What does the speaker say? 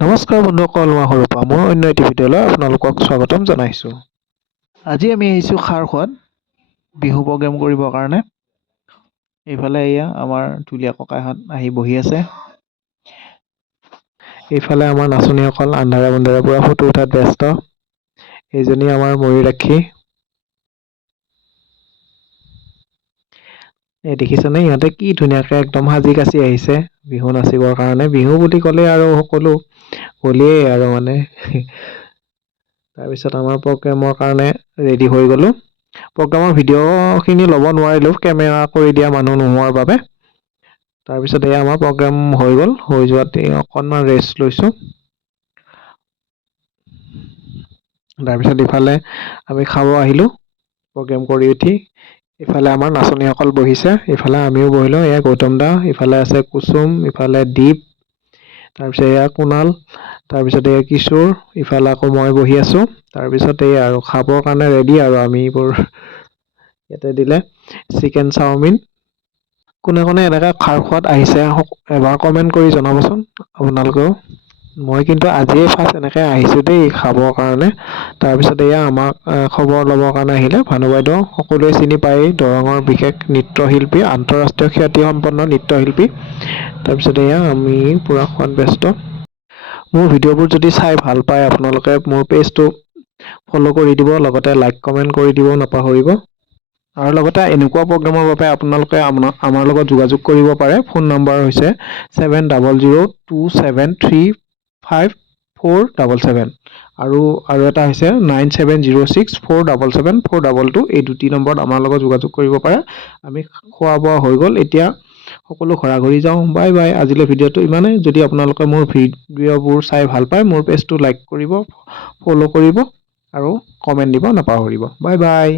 নমস্কাৰ বন্ধুসকল, মই সৰুপা মোৰ অন্য এটি ভিডিঅ'লৈ আপোনালোকক স্বাগতম জনাইছোঁ। আজি আমি আহিছোঁ খাৰখোৱাত বিহু প্ৰগ্ৰেম কৰিবৰ কাৰণে। এইফালে এয়া আমাৰ ঢুলীয়া ককাইহঁত আহি বহি আছে। এইফালে আমাৰ নাচনীসকল আন্ধাৰে মুন্ধাৰে পুৰা ফটো উঠাত ব্যস্ত। এইজনী আমাৰ ময়ূৰাক্ষী। এই দেখিছেনে ইহঁতে কি ধুনীয়াকৈ একদম সাজি কাচি আহিছে বিহু নাচিবৰ কাৰণে। বিহু বুলি ক'লে আৰু সকলো হোলিয়েই আৰু মানে। তাৰপিছত আমাৰ প্ৰগ্ৰেমৰ কাৰণে ৰেডি হৈ গ'লোঁ। প্ৰগ্ৰেমৰ ভিডিঅ'খিনি ল'ব নোৱাৰিলোঁ, কেমেৰা কৰি দিয়া মানুহ নোহোৱাৰ বাবে। তাৰপিছত এয়া আমাৰ প্ৰগ্ৰেম হৈ গ'ল, হৈ যোৱাত অকণমান ৰেষ্ট লৈছোঁ। তাৰপিছত ইফালে আমি খাব আহিলোঁ প্ৰগ্ৰেম কৰি উঠি। ইফালে আমাৰ নাচনীসকল বহিছে, ইফালে আমিও বহিলোঁ। এয়া গৌতম দা, ইফালে আছে কুচুম, ইফালে দীপ, তাৰপিছত এয়া কুণাল, তাৰপিছত এয়া কিশোৰ, ইফালে আকৌ মই বহি আছোঁ। তাৰপিছত এয়া আৰু খাবৰ কাৰণে ৰেডি আৰু আমিবোৰ। ইয়াতে দিলে চিকেন চাওমিন। কোনে কোনে এনেকৈ খাৰখোৱাত আহিছে এবাৰ কমেণ্ট কৰি জনাবচোন আপোনালোকেও। মই কিন্তু আজিয়ে ফাৰ্ষ্ট এনেকৈ আহিছোঁ দেই খাবৰ কাৰণে। তাৰপিছত এয়া আমাক খবৰ ল'বৰ কাৰণে আহিলে ভানু বাইদেউ, সকলোৱে চিনি পায়েই, দৰঙৰ বিশেষ নৃত্যশিল্পী, আন্তঃৰাষ্ট্ৰীয় খ্যাতিসম্পন্ন নৃত্যশিল্পী। তাৰপিছত এয়া আমি পূৰা খোৱাত ব্যস্ত। মোৰ ভিডিঅ'বোৰ যদি চাই ভাল পায় আপোনালোকে মোৰ পেজটো ফ'ল' কৰি দিব, লগতে লাইক কমেণ্ট কৰি দিব নাপাহৰিব। আৰু লগতে এনেকুৱা প্ৰগ্ৰেমৰ বাবে আপোনালোকে আমাৰ লগত যোগাযোগ কৰিব পাৰে। ফোন নম্বৰ হৈছে 7000273547 আৰু এটা হৈছে 9706477422। এই দুটি নম্বৰত আমাৰ লগত যোগাযোগ কৰিব পাৰে। আমি খোৱা বোৱা হৈ গ'ল, এতিয়া সকলো ঘৰা ঘৰি যাওঁ। Bye bye. আজিলৈ ভিডিঅ'টো ইমানেই। যদি আপোনালোকে মোৰ ভিডিঅ'বোৰ চাই ভাল পায় মোৰ পেজটো লাইক কৰিব, ফ'ল' কৰিব আৰু কমেণ্ট দিব নাপাহৰিব। Bye bye.